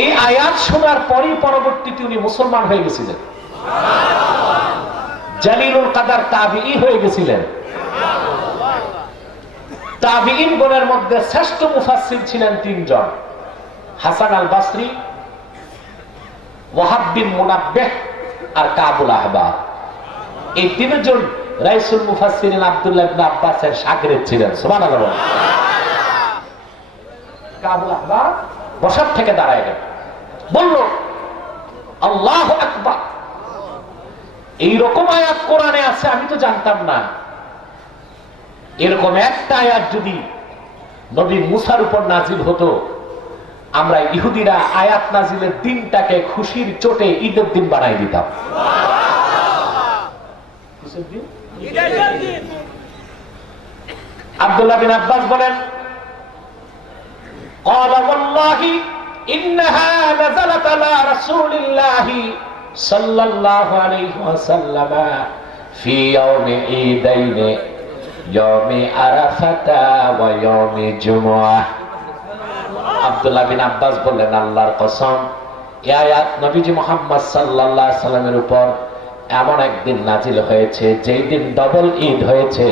এই আয়াত শোনার পরই পরবর্তীতে উনি মুসলমান হয়ে গেছিলেন। জালিলুল কাদার তাবিই হয়ে গেছিলেন। তাবিইন গণের মধ্যে শ্রেষ্ঠ মুফাসসির ছিলেন তিনজন, হাসান আল বাসরি ওয়াহাব বিন মুনাব্বেহ আর কাবুল আহবার। এই তিনজন রাইসুল মুফাসসিরিন আব্দুল্লাহ ইবনে আব্বাসের শাগরেদ ছিলেন, সুবহানাল্লাহ। কাবুল আহবার বসার থেকে দাঁড়ায় গেল। বলল আল্লাহ আকবার। এইরকম আয়াত কোরআনে আছে আমি তো জানতাম না। এরকম একটা আয়াত যদি নবী মুসার উপর নাজিল হতো আমরা ইহুদিরা আয়াত নাজিলের দিনটাকে খুশির চোটে ঈদের দিন বানাই দিতাম। আব্দুল্লাহ বিন আব্বাস বলেন قال والله إنها نزلت على رسول الله صلى الله عليه وسلم في يوم عيدين يوم عرفة ويوم جمعة আব্দুল্লাহ বিন আব্বাস বললেন আল্লাহর কসম এ আয়াত নবীজি মোহাম্মদ সাল্লাল্লাহু আলাইহি সাল্লামের উপর এমন একদিন নাজিল হয়েছে যেই দিন ডবল ঈদ হয়েছে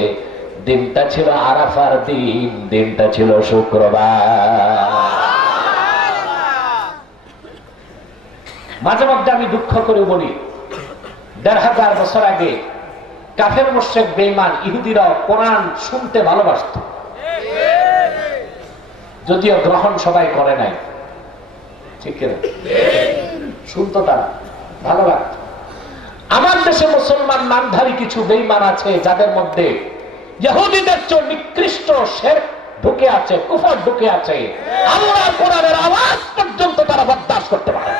দিনটা ছিল আরাফার দিন, দিনটা ছিল শুক্রবার। মাঝে মধ্যে আমি দুঃখ করে বলি, দেড় হাজার বছর আগে কাফের মোশেক বেইমান ইহুদিরাও কোরআন শুনতে ভালোবাসত। যদিও গ্রহণ সবাই করে নাই। ঠিক শুনতো তারা, ভালো লাগতো। আমার দেশে মুসলমান নামধারী কিছু বেইমান আছে যাদের মধ্যে ইহুদিদের নিকৃষ্ট ঢুকে আছে, কুফর ঢুকে আছে। আল্লাহ কোরআনের আওয়াজ পর্যন্ত তারা করতে পারে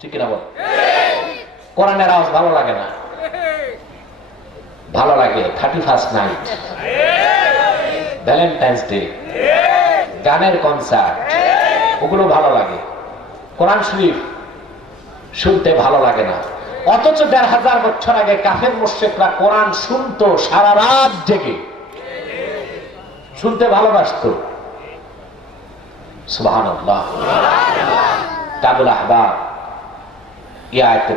ঠিক কিনা বল? কোরআনের আওয়াজ ভালো লাগে না? ভালো লাগে thirty first night Valentine's day গানের কনসার্ট ওগুলো ভালো লাগে। কোরআন শরীফ শুনতে ভালো লাগে না। অথচ দেড় হাজার বছর আগে কাফের মোশেকরা কোরআন শুনতো সারা রাত জেগে। শুনতে ভালোবাসত।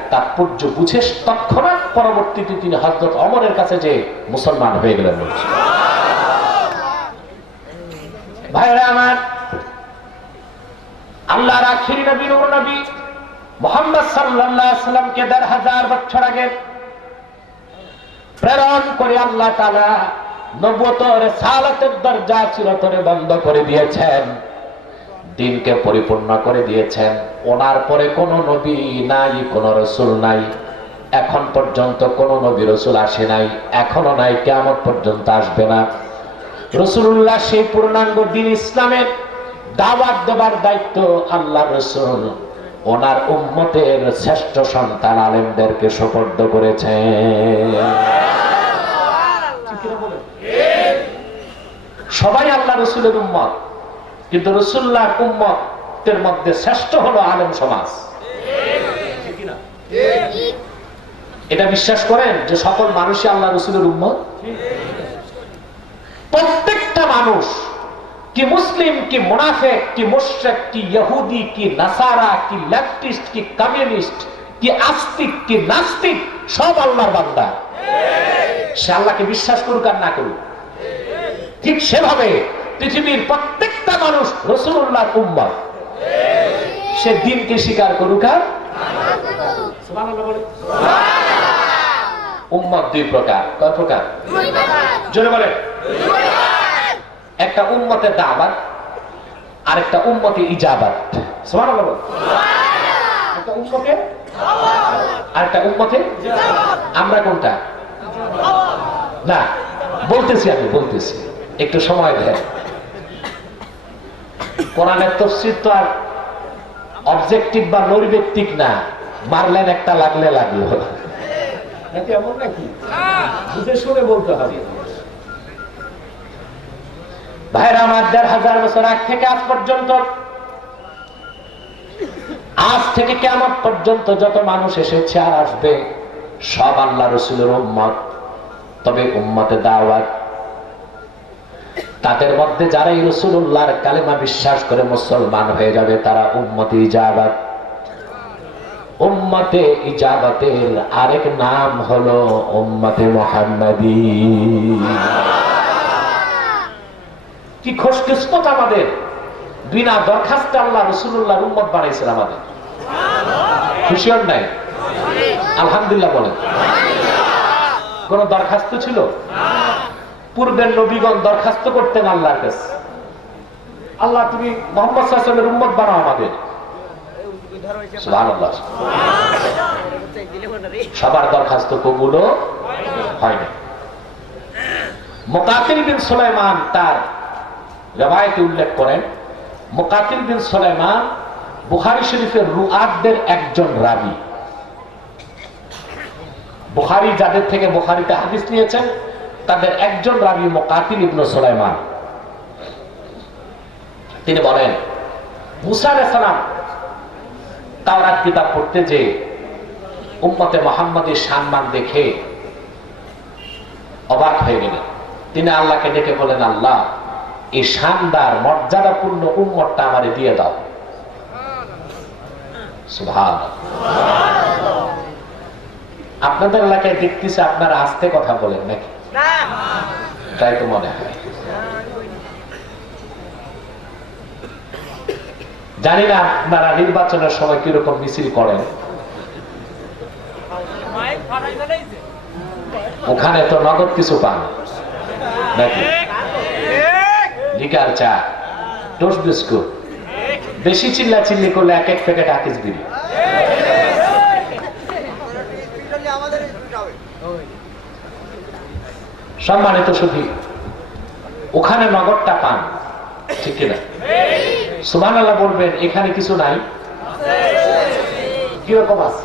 তাৎপর্য বুঝে তৎক্ষণাৎ পরবর্তীতে তিনি হজরত অমরের কাছে যে মুসলমান হয়ে গেলেন। ভাইরা আমার আল্লাহ আখিরি নবী, নূর নবী মোহাম্মদ সাল্লামকে দেড় হাজার বছর আগে প্রেরণ করে আল্লাহ তাআলা নবুয়তর সালাতের দরজা চিরতরে বন্ধ করে দিয়েছেন। দিনকে পরিপূর্ণ করে দিয়েছেন। ওনার পরে কোন নবী নাই, কোন রসুল নাই। এখন পর্যন্ত কোন নবী রসুল আসে নাই। এখনও নাই কেমন পর্যন্ত আসবে না। রসুল্লাহ সেই পূর্ণাঙ্গ দিন ইসলামের দাওয়াত দেবার দায়িত্ব আল্লাহ রসুল। ওনার উম্মতের শ্রেষ্ঠ সন্তান আলেমদেরকে সোপর্দ করেছে। সবাই আল্লাহ রসুলের উম্মত, কিন্তু রসুল্লাহ উম্মতের মধ্যে শ্রেষ্ঠ হলো আলেম সমাজ। এটা বিশ্বাস করেন যে সকল মানুষই আল্লাহ রসুলের উম্মত? প্রত্যেকটা মানুষ কি মুসলিম কি মুনাফেক কি মুশরিক কি ইহুদি কি নাসারা কি লেফটিস্ট কি কমিউনিস্ট কি আস্তিক কি নাস্তিক সব আল্লাহর বান্দা। সে আল্লাহকে বিশ্বাস করুক আর না করুক। ঠিক সেভাবে পৃথিবীর প্রত্যেকটা মানুষ রসুল্লাহ উম্মত। সে দিনকে স্বীকার করুক আর উম্মত দুই প্রকার। কয় প্রকার? জোরে বলে একটা উম্মতে দাবাত আর একটা উম্মতে ইজাবাত। একটা উম্মতে? আর একটা উম্মতে আমরা কোনটা? না বলতেছি আমি বলতেছি। একটু সময় দেয় কোরআনের তফসির তো আর অবজেক্টিভ বা নৈর্ব্যক্তিক না। মারলেন একটা লাগলে লাগল। নাকি এমন নাকি? বুঝে শুনে বলতে হবে। ভাইরা, আমার দেড় হাজার বছর আগ থেকে আজ পর্যন্ত, আজ থেকে কেমন পর্যন্ত যত মানুষ এসেছে আর আসবে, সব আল্লাহ রসুলের উম্মত। তবে উম্মতে দাওয়াত, তাদের মধ্যে যারা এই রসুল্লাহর কালেমা বিশ্বাস করে মুসলমান হয়ে যাবে, তারা উম্মতি ইজাবাত। উম্মতে ইজাবাতের আরেক নাম হলো উম্মতে মোহাম্মদী। কি খুশকিসমত আমাদের? বিনা দরখাস্তে আল্লাহ রসুল্লাহর উম্মত বানাইছেন আমাদের। খুশি হন নাই? আলহামদুলিল্লাহ বলেন। কোন দরখাস্ত ছিল? পূর্বের নবীগণ দরখাস্ত করতেন আল্লাহর কাছে। আল্লাহ, তুমি মোহাম্মদ সাল্লামের উম্মত বানাও আমাদের। সবার দরখাস্ত কবুলও হয় না মোকাতিল বিন সুলাইমান তার রেবায়তে উল্লেখ করেন, মোকাতিল বিন সুলাইমান বুখারি শরীফের রুআদদের একজন রাবি। বুখারি যাদের থেকে বুখারিতে হাদিস নিয়েছেন, তাদের একজন রাবি মোকাতিল ইবনু সুলাইমান। তিনি বলেন, মুসা আলাইহিস সালাম তাওরাত কিতাব পড়তে যে উম্মতে মোহাম্মদের সম্মান দেখে অবাক হয়ে গেলেন। তিনি আল্লাহকে ডেকে বলেন, আল্লাহ এই শানদার মর্যাদাপূর্ণ উম্মতটা আমারে দিয়ে দাও। আপনাদের এলাকায় দেখতেছে আপনারা আস্তে কথা বলেন নাকি? তাই তো মনে হয়। জানি না আপনারা নির্বাচনের সময় কীরকম মিছিল করেন। ওখানে তো নগদ কিছু পান নাকি? লিকার চা, টোস্ট বিস্কুট। বেশি চিল্লা চিল্লি করলে এক এক প্যাকেট আকিস বিড়ি সম্মানিত শুধু ওখানে নগদটা পান, ঠিক কিনা? সুমান আল্লাহ বলবেন, এখানে কিছু নাই। কীরকম আছে?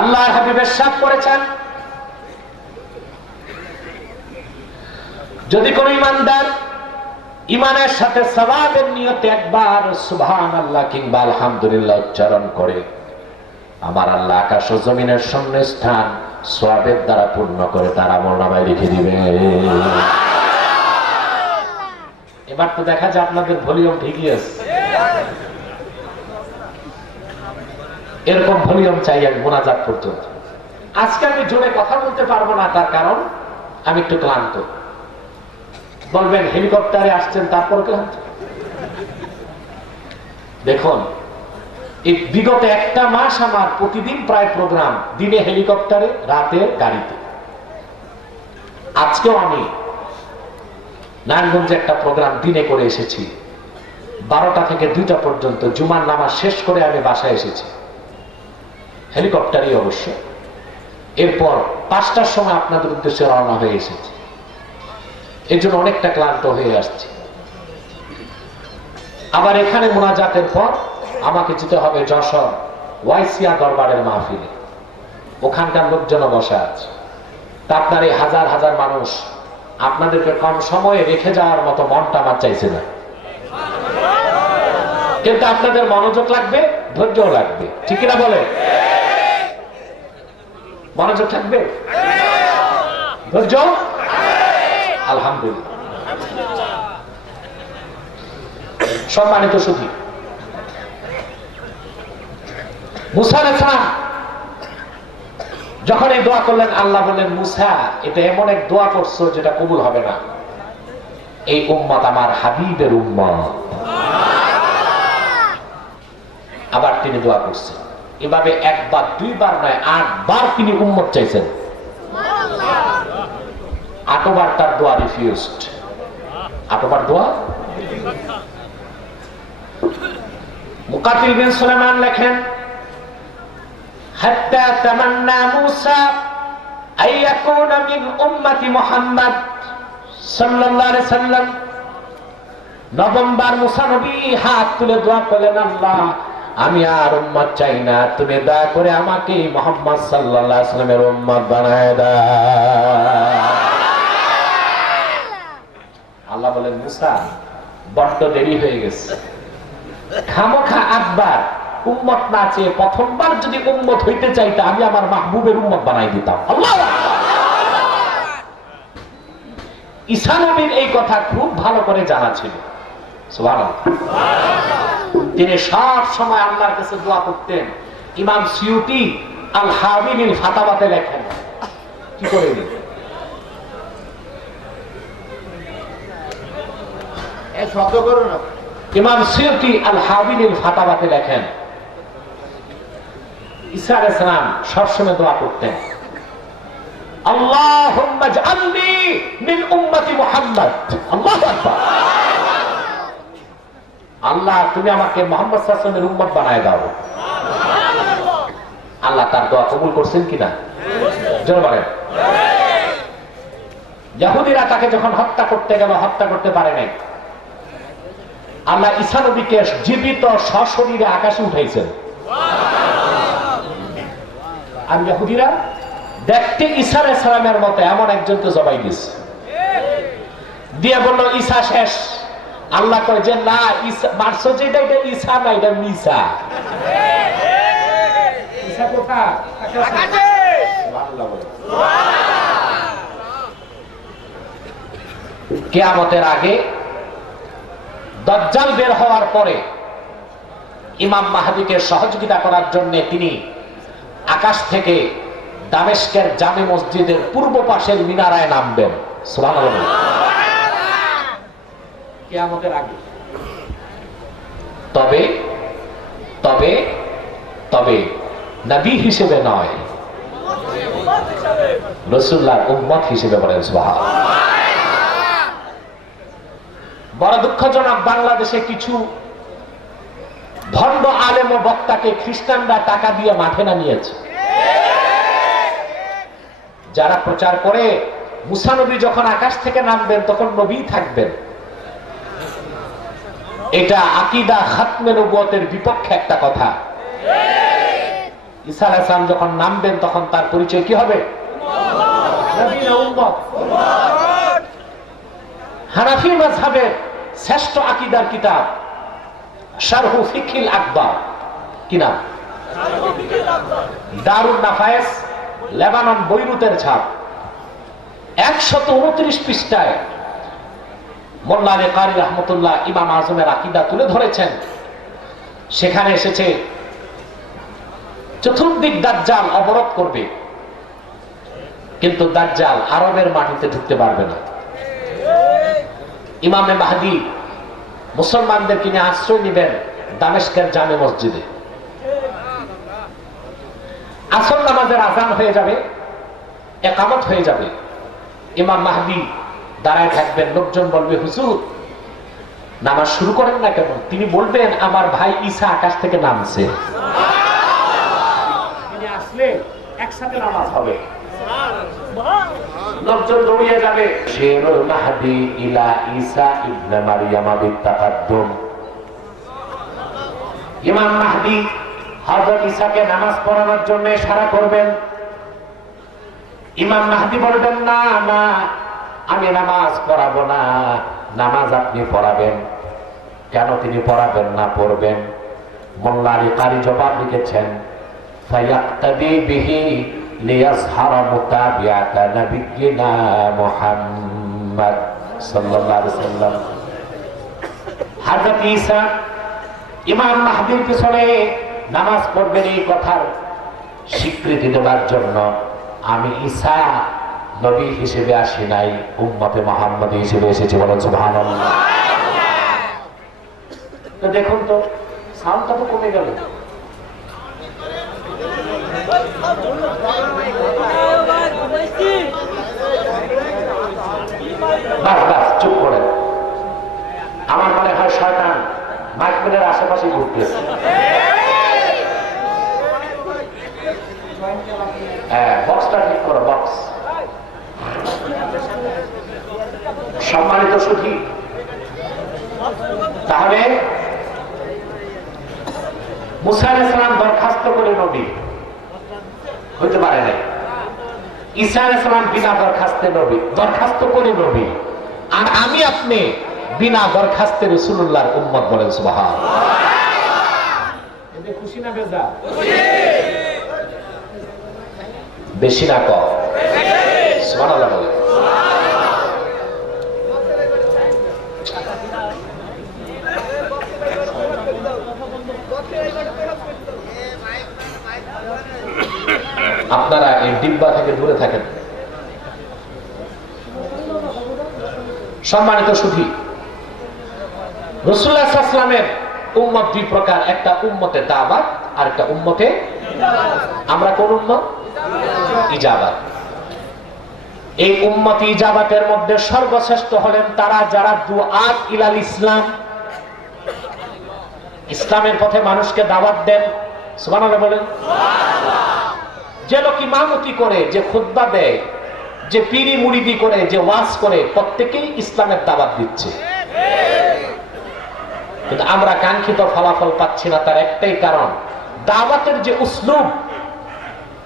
আল্লাহ হাবিবের সাপ করেছেন। যদি কোন ইমানদার ইমানের সাথে সবাবের নিয়তে একবার সুবহান আল্লাহ কিংবা আলহামদুলিল্লাহ উচ্চারণ করে, আমার আল্লাহ আকাশ ও জমিনের শূন্য স্থান সোয়াবের দ্বারা পূর্ণ করে, তার আমল লিখে দিবে। এবার তো দেখা যায় আপনাদের ভলিউম ঠিকই আছে। এরকম ভলিউম চাই আমি মোনাজাত পর্যন্ত। আজকে আমি জোরে কথা বলতে পারব না, তার কারণ আমি একটু ক্লান্ত। বলবেন, হেলিকপ্টারে আসছেন, তারপর দেখুন, এই বিগত একটা মাস আমার প্রতিদিন প্রায় প্রোগ্রাম দিনে হেলিকপ্টারে, রাতে গাড়িতে। আজকেও আমি নারায়ণগঞ্জে একটা প্রোগ্রাম দিনে করে এসেছি। বারোটা থেকে দুইটা পর্যন্ত, জুমার নামাজ শেষ করে আমি বাসায় এসেছি। হেলিকপ্টারই অবশ্য। এরপর পাঁচটার সময় আপনাদের উদ্দেশ্যে রওনা হয়ে এসেছি। এই জন্য অনেকটা ক্লান্ত হয়ে আসছে। আবার এখানে মোনাজাতের পর আমাকে যেতে হবে যশোর ওয়াইসিয়া দরবারের মাহফিলে। ওখানকার লোকজন বসা আছে। আপনার এই হাজার হাজার মানুষ আপনাদেরকে কম সময়ে রেখে যাওয়ার মতো মনটা আমার চাইছে না। কিন্তু আপনাদের মনোযোগ লাগবে ধৈর্য লাগবে। ঠিক না বলে মনোযোগ থাকবে? ধৈর্য? আলহামদুলিল্লাহ। সম্মানিত সুধী মুসা ইসলাম যখন এই দোয়া করলেন, আল্লাহ বললেন, মুসা, এটা এমন এক দোয়া করছ যেটা কবুল হবে না। এই উম্মত আমার হাবিবের উম্মত। আবার তিনি দোয়া করছেন। এভাবে একবার, দুইবার নয়, আটবার তিনি উম্মত চাইছেন। আটবার তার দোয়া রিফিউজড আটবার দোয়া? মুকাতিল বিন লেখেন, হাত্তা তামান্না মুসা আই ইয়াকুনা মিন উম্মতি মুহাম্মদ সাল্লাল্লাহু আলাইহি সাল্লাম। নভেম্বর মুসা নবী হাত তুলে দোয়া করলেন, আল্লাহ, আমি আর উম্মত চাই না, তুমি দয়া করে আমাকে মোহাম্মদ সাল্লাল্লাহু আলাইহি সাল্লামের উম্মত বানায় দাও। আল্লাহ বলেন, মুসা, বড্ড দেরি হয়ে গেছে। খামোখা আটবার উম্মত না চেয়ে প্রথমবার যদি উম্মত হইতে চাইতে, আমি আমার মাহবুবের উম্মত বানাই দিতাম। আল্লাহ ঈসা নবীর এই কথা খুব ভালো করে জানা ছিল। তিনি সব সময় আল্লাহর কাছে দোয়া করতেন। ইমাম সিউটি আল হাবিবিল ফাতাবাতে লেখেন। কি করে দিন শব্দ করো না ইমাম সিউতি আল হাবিলিল ফাতাবাতে লেখেন ঈসা আলাইহিস সালাম সবসময় দোয়া করতেন। আল্লাহুম্মা জাআলনি মিন উম্মতি মুহাম্মদ। আল্লাহু আকবার। আল্লাহ তুমি আমাকে মুহাম্মদ আলাইহি উম্মত বানায় দাও। আল্লাহ তার দোয়া কবুল করছেন কিনা? জোরে বলেন। তাকে যখন হত্যা করতে গেল হত্যা করতে পারে নাই আল্লাহ ঈসা নবীকে জীবিত সশরীরে আকাশে উঠাইছেন। আর ইহুদিরা, দেখতে ঈসা সালামের মতো এমন একজনকে জবাই দিছে দিয়ে বলল, ঈসা শেষ। আল্লাহ কয় যে, না, ঈসা, মারছো যেটা, এটা ঈসা না, এটা মিসা। ঈসা আগে দজ্জাল বের হওয়ার পরে ইমাম মাহাদিকে সহযোগিতা করার জন্য তিনি আকাশ থেকে দামেস্কের জামে মসজিদের পূর্ব পাশের মিনারায় নামবেন। আগে। তবে তবে তবে নবী হিসেবে নয়, রসুল্লাহর উম্মত হিসেবে বলেন, সুবহানাল্লাহ। বড় দুঃখজনক বাংলাদেশে কিছু ভণ্ড আলেম ও বক্তাকে খ্রিস্টানরা টাকা দিয়ে মাঠে নামিয়েছে। যারা প্রচার করে মুসানবী যখন আকাশ থেকে নামবেন তখন নবী থাকবেন। এটা আকিদা খাতমে নবুয়তের বিপক্ষে একটা কথা। ঈসা আলাইহিস যখন নামবেন তখন তার পরিচয় কি হবে? হানাফি মাযহাবের শ্রেষ্ঠ আকিদার কিতাব, শারহু ফিকিল আকবার। কি নাম? দারুণ নাফায়েস, লেবানন, বৈরুতের ছাপ। একশত উনত্রিশ পৃষ্ঠায় মোল্লা আলী কারি রহমতুল্লাহ ইমাম আজমের আকিদা তুলে ধরেছেন। সেখানে এসেছে, চতুর্দিক দাজ্জাল অবরোধ করবে, কিন্তু দাজ্জাল আরবের মাটিতে ঢুকতে পারবে না। ইমামে মাহাদি মুসলমানদেরকে নিয়ে আশ্রয় নেবেন দামেস্কের জামে মসজিদে। আসল নামাজের আজান হয়ে যাবে, একামত হয়ে যাবে। ইমাম মাহদি দাঁড়ায় থাকবেন, লোকজন বলবে, হুজুর, নামাজ শুরু করেন না কেন? তিনি বলবেন, আমার ভাই ঈসা আকাশ থেকে নামছে। তিনি আসলে একসাথে নামাজ হবে। লোকজন দৌড়িয়ে যাবে। শেরুল মাহদি ইলা ঈসা ইবনে মারইয়াম বিত্তাকাদ্দুম ইমাম মাহদি হযরত ঈসাকে নামাজ পড়ানোর জন্য ইশারা করবেন। ইমাম মাহদি বলবেন না না আমি নামাজ পড়াবো না। নামাজ আপনি পড়াবেন। কেন তিনি পড়াবেন না পড়বেন? মোল্লা আলী কারি জবাব লিখেছেন বিহি লিয়াজহারা মুতাবিআতা নাবিয়িনা মুহাম্মদ সাল্লাল্লাহু আলাইহি সাল্লাম হযরত ঈসা ইমাম মাহদির পিছনে নামাজ পড়বেন এই কথার স্বীকৃতি দেওয়ার জন্য। আমি ঈসা নবী হিসেবে আসি নাই উম্মতে মোহাম্মদ হিসেবে এসেছি বলেন সুবহানাল্লাহ। তো দেখুন তো সাউন্ডটা তো কমে গেল। বাস বাস, চুপ আমার মনে হয় শয়তান আশেপাশে ঘুরতেছে হ্যাঁ বক্সটা ঠিক করো বক্স সম্মানিত সুখী, তাহলে মুসা আলাইহিস সালাম দরখাস্ত করে নবী। হইতে পারে নাই। ঈসা আলাইহিস বিনা দরখাস্তে নবী, দরখাস্ত করে নবী। আর আমি আপনি বিনা দরখাস্তে রাসূলুল্লাহর উম্মত বলেন সুবাহ খুশি না বেজা? বেশি না কম। বলেন। আপনারা এই ডিব্বা থেকে দূরে থাকেন। সম্মানিত সুধী রসুল্লাহামের উম্মত দুই প্রকার, একটা উম্মতে দাবাত আর একটা উম্মতে আমরা কোন উম্মত? ইজাবাত। এই উম্মত ইজাবাতের মধ্যে সর্বশ্রেষ্ঠ হলেন তারা যারা দু দুআত ইলাল ইসলাম। ইসলামের পথে মানুষকে দাওয়াত দেন। সুবহানাল্লাহ বলেন। যে লোক ইমামতি করে, যে খুতবা দেয়, যে পিরি মুড়িদি করে, যে ওয়াজ করে, প্রত্যেকেই ইসলামের দাওয়াত দিচ্ছে। কিন্তু আমরা কাঙ্ক্ষিত ফলাফল পাচ্ছি না, তার একটাই কারণ, দাওয়াতের যে উসলুব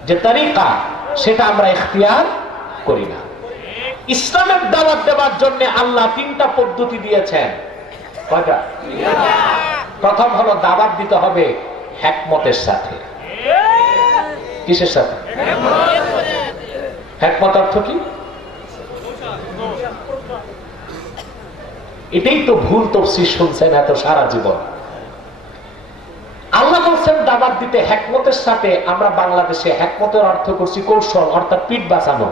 যে তরিকা, সেটা আমরা ইখতিয়ার করি না। ইসলামের দাওয়াত দেওয়ার জন্য আল্লাহ তিনটা পদ্ধতি দিয়েছেন। প্রথম হলো দাওয়াত দিতে হবে হ্যাকমতের সাথে। কিসের সাথে? হ্যাকমত অর্থ কি? এটাই তো ভুল তফসির শুনছেন এত সারা জীবন। আল্লাহ বলছেন দাবাত দিতে হ্যাকমতের সাথে আমরা বাংলাদেশে হ্যাকমতের অর্থ করছি কৌশল, অর্থাৎ পিঠ বাঁচানো।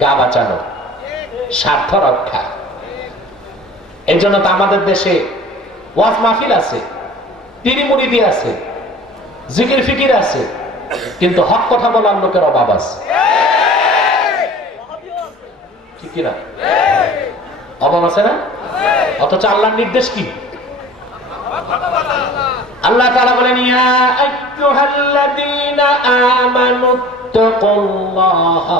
গা বাঁচানো। স্বার্থ রক্ষা। এই জন্য তো আমাদের দেশে ওয়াজ মাহফিল আছে, তিনি মুড়িদি আছে, জিকির, ফিকির আছে, কিন্তু হক কথা বলার লোকের অভাব আছে। ঠিক কিনা? অভাব আছে না? অথচ আল্লাহর নির্দেশ কি? আল্লাহ তাআলা বলেন, ইয়া আইয়ুহাল্লাযীনা আমানু তাকুল্লাহা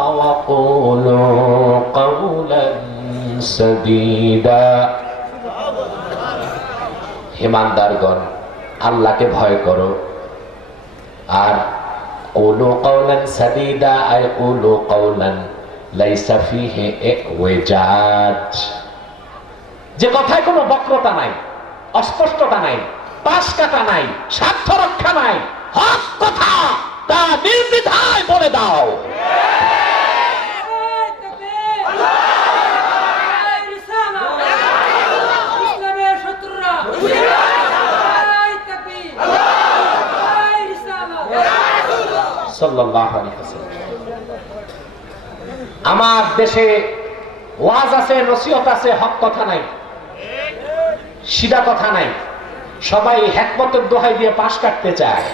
হিমানদারগণ আল্লাহকে ভয় করো। আর কুলু কাওলান সাদীদা, আই কুলু কাওলান লাইসা ফিহি ইওয়াজাজ যে কথায় কোনো বক্রতা নাই, অস্পষ্টতা নাই পাশ কাটা নাই স্বার্থ রক্ষা নাই, হক কথা তা নির্দ্বিধায় বলে দাও। ইসলামের আমার দেশে ওয়াজ আছে, নসিহত আছে, হক কথা নাই, সিধা কথা নাই। সবাই হ্যাকমতের দোহাই দিয়ে পাশ কাটতে চায়।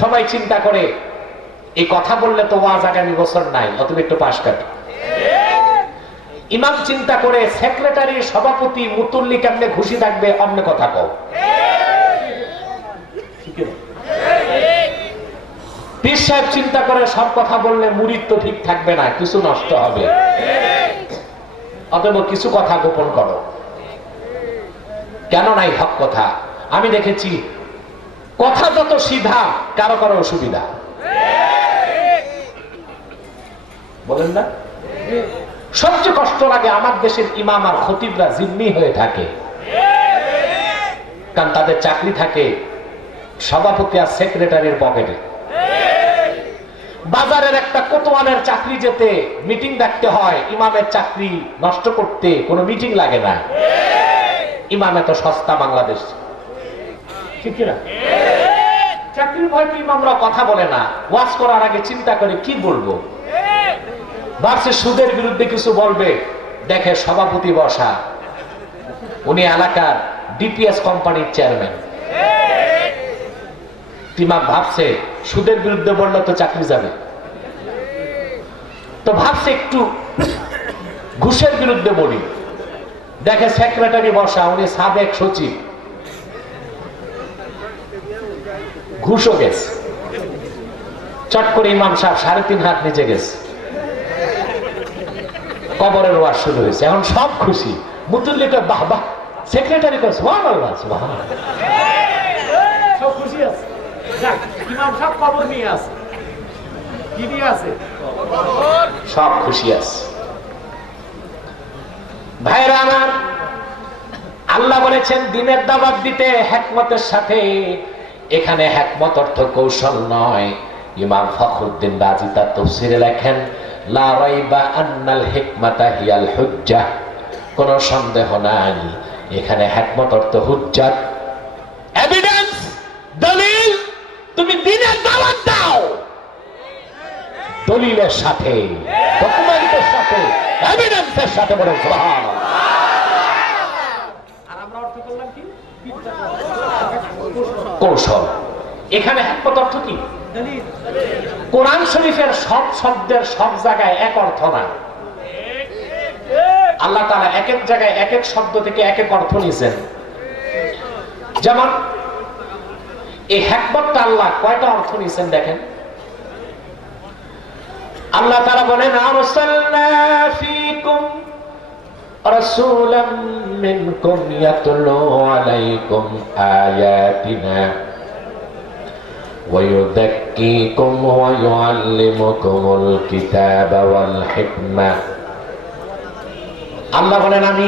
সবাই চিন্তা করে, এই কথা বললে তো ওয়াজ আগামী বছর নাই, অতএব একটু পাশ কাটে। ইমাম চিন্তা করে, সেক্রেটারি, সভাপতি, মুতুল্লি কেমনে খুশি থাকবে, অন্য কথা কও ঠিক না? পীর সাহেব চিন্তা করে, সব কথা বললে মুরিদ তো ঠিক থাকবে না, কিছু নষ্ট হবে। অতএব কিছু কথা গোপন করো। কেন নাই হক কথা? আমি দেখেছি, কথা যত সিধা, কারও কারও অসুবিধা। বলেন না। সবচেয়ে কষ্ট লাগে আমার দেশের ইমাম আর খতিবরা জিম্মি হয়ে থাকে। কারণ তাদের চাকরি থাকে সভাপতি আর সেক্রেটারির পকেটে। বাজারের একটা কোতোয়ালের চাকরি যেতে মিটিং ডাকতে হয়, ইমামের চাকরি নষ্ট করতে কোনো মিটিং লাগে না। ইমাম এত সস্তা বাংলাদেশ। ঠিক না চাকরির ভয়তে ইমামরা কথা বলে না। ওয়াজ করার আগে চিন্তা করে কি বলব? ভাবছে সুদের বিরুদ্ধে কিছু বলবে, দেখে সভাপতি বসা। উনি এলাকার ডিপিএস কোম্পানির চেয়ারম্যান ইমাম ভাবছে, সুদের বিরুদ্ধে বললে তো চাকরি যাবে। তো ভাবছে একটু ঘুষের বিরুদ্ধে বলি। দেখে সেক্রেটারি বসা, উনি সাবেক সচিব। ঘুষও গেছে। চট করে ইমাম সাহেব সাড়ে তিন হাত নিচে গেছে। কবরের ওয়াজ শুরু হয়েছে। এখন সব খুশি। মুতুল্লিকে বাহ বাহ। সেক্রেটারি করে সোহান আল্লাহ সোহান সব খুশি আছে যাক, ইমাম সাহেব কবর নিয়ে আছে। কি নিয়ে আছে? সব খুশি আছে। ভাইরা আমার, আল্লাহ বলেছেন, দিনের দাবাত দিতে হ্যাকমতের সাথে, এখানে হ্যাকমত অর্থ কৌশল নয়। ইমাম ফখরুদ্দিন রাজি তার তফসিরে লেখেন, লা রাইবা আন্নাল হিকমাতা হিয়াল হুজ্জাহ কোনো সন্দেহ নাই, এখানে হ্যাকমত অর্থ হুজ্জাত দলিলের সাথে ডকুমেন্টের সাথে এভিডেন্সের সাথে বলে কৌশল। এখানে হ্যাকমত অর্থ কি? কোরআন শরীফের সব শব্দের সব জায়গায় এক অর্থ না আল্লাহ তারা এক এক জায়গায় এক এক শব্দ থেকে এক এক অর্থ নিয়েছেন। যেমন এই হ্যাকমতটা আল্লাহ কয়টা অর্থ নিয়েছেন দেখেন? আল্লাহ তারা বলেন আরসালনা ফীকুম রাসূলাম মিনকুম ইয়াতলু আলাইকুম আয়াতিনা ويذكيكم ويعلمكم الكتاب والحكمة আল্লাহ বলেন আমি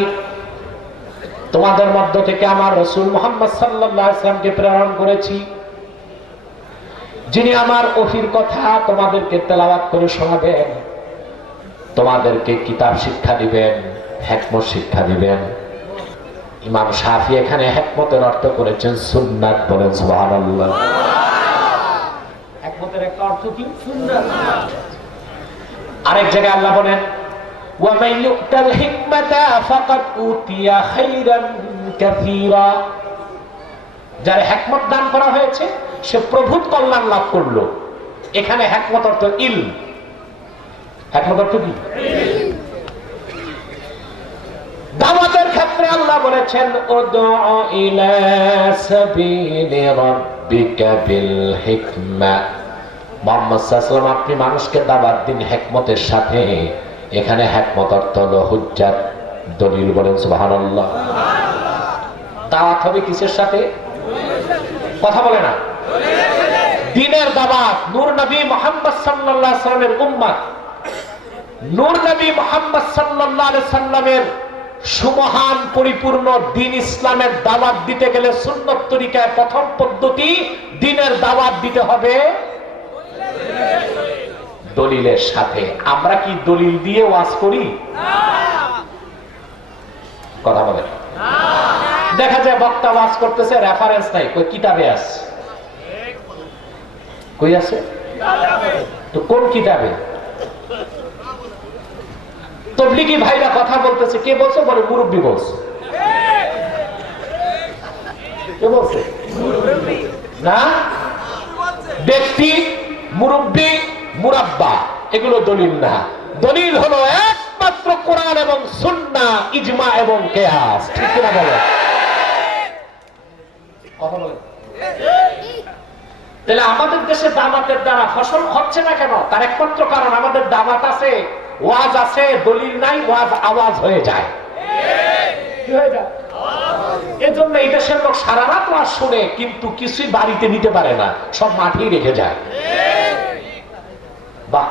তোমাদের মধ্য থেকে আমার রসুল মোহাম্মদ সাল্লাহ ইসলামকে প্রেরণ করেছি যিনি আমার অফির কথা তোমাদেরকে তেলাবাদ করে শোনাবেন, তোমাদেরকে কিতাব শিক্ষা দিবেন হ্যাকমত শিক্ষা দিবেন। ইমাম সাফি এখানে হ্যাকমতের অর্থ করেছেন সুন্নাত বলেন, সুবহানাল্লাহ। আরেক জায়গায় আল্লাহ বলেন যার হ্যাকমত দান করা হয়েছে, সে প্রভূত কল্যাণ লাভ করল। এখানে হ্যাকমত অর্থ ইল হ্যাকমত অর্থ কি? দাওয়াতের ক্ষেত্রে আল্লাহ বলেছেন, উদউ ইলা সাবিলি মোহাম্মদ আপনি মানুষকে দাওয়াত দিন হিকমতের সাথে। এখানে হিকমত অর্থ হলো হুজ্জাত। দলিল বলেন, সুবহানাল্লাহ। দাওয়াত হবে কিসের সাথে? কথা বলে না। দিনের দাওয়াত নূর নবী মোহাম্মদ আলাইহি সাল্লামের উম্মত। নূর নবী মোহাম্মদ আলাইহি সাল্লামের সুমহান, পরিপূর্ণ দিন ইসলামের দাওয়াত দিতে গেলে সুন্নত তরিকায় প্রথম পদ্ধতি দিনের দাওয়াত দিতে হবে। দলিলের সাথে। আমরা কি দলিল দিয়ে ওয়াজ করি? কথা বলে ওয়াজ করতেছে? রেফারেন্স নাই। কই কিতাবে আছে? কই আছে? তো কোন কিতাবে? তবলিগি ভাইরা কথা বলতেছে। কে বলে কে বলছে? না? ব্যক্তি, মুরব্বী, মুরাব্বা, এগুলো দলিল না। দলিল হলো একমাত্র কোরআন এবং সুন্না ইজমা এবং কেয়াস। ঠিক কিনা বলো কথা বলেন তাহলে আমাদের দেশে দামাতের দ্বারা ফসল হচ্ছে না কেন? তার একমাত্র কারণ আমাদের দামাত আছে, ওয়াজ আছে, দলিল নাই, ওয়াজ আওয়াজ হয়ে যায়। এজন্য এই দেশের লোক সারা রাত ওয়াজ শুনে, কিন্তু কিছুই বাড়িতে নিতে পারে না, সব মাঠেই রেখে যায়। বাহ,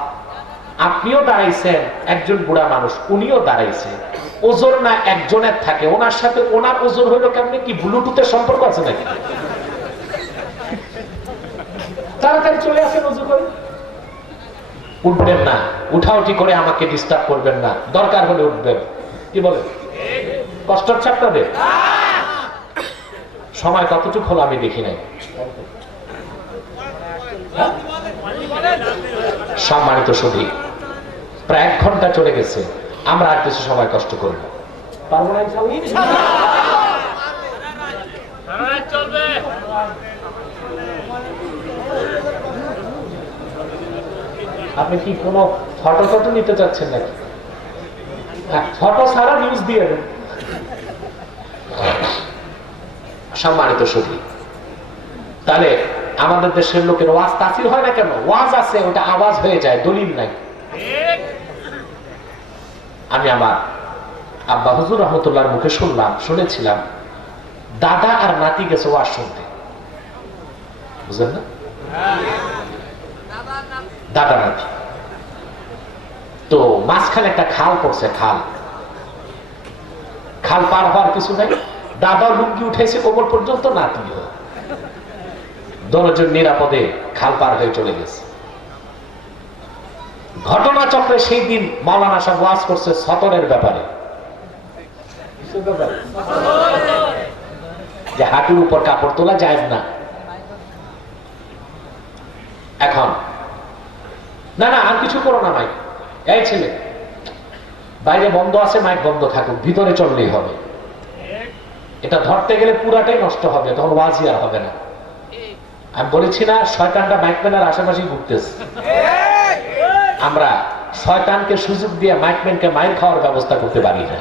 আপনিও দাঁড়াইছেন, একজন বুড়া মানুষ, উনিও দাঁড়াইছে ওজন না একজনের থাকে, ওনার সাথে ওনার ওজন হইল কেমনি কি, ব্লুটুথের সম্পর্ক আছে নাকি? তাড়াতাড়ি চলে আসেন, উজু করে। উঠবেন না। উঠাউঠি করে আমাকে ডিস্টার্ব করবেন না। দরকার হলে উঠবেন। কি বলে কষ্ট আপনাদের? সময় কতটুকু হলো আমি দেখি নাই। হ্যাঁ? সম্মানিত সুধী প্রায় এক ঘণ্টা চলে গেছে। আমরা আর কিছু সময় কষ্ট করব পারব না আপনি কি কোনো ফটো ফটো নিতে চাচ্ছেন নাকি? ফটো ছাড়া নিউজ দিয়ে দেন। সম্মানিত তাহলে আমাদের দেশের লোকের ওয়াজ হয় না কেন? ওয়াজ আছে, ওটা আওয়াজ হয়ে যায়, দলিল নাই। আমি আমার আব্বা হুজুর রহমতুল্লাহর মুখে শুনলাম, শুনেছিলাম, দাদা আর নাতি গেছে ওয়াজ শুনতে। বুঝলেন না? দাদা নাতি তো মাঝখানে একটা খাল পড়ছে, খাল। খাল পার হওয়ার কিছু নাই। দাদা লুঙ্গি উঠেছে কোমর পর্যন্ত নাতিও দশজন নিরাপদে খাল পার হয়ে চলে গেছে। ঘটনা চক্রে সেই দিন মাওলানা সাহেব ওয়াজ করছে সতরের ব্যাপারে। যে হাঁটুর উপর কাপড় তোলা যায় না। এখন না না, আর কিছু করো না মাইক এই ছেলে, বাইরে বন্ধ আছে, মাইক বন্ধ থাকুক, ভিতরে চললেই হবে। এটা ধরতে গেলে পুরাটাই নষ্ট হবে, তখন ওয়াজি আর হবে না। আমি বলেছি না, শয়তানটা মাইক ম্যানের আশেপাশে ঘুরতেছে। আমরা শয়তানকে সুযোগ দিয়ে মাইক ম্যানকে মাইর খাওয়ার ব্যবস্থা করতে পারি না।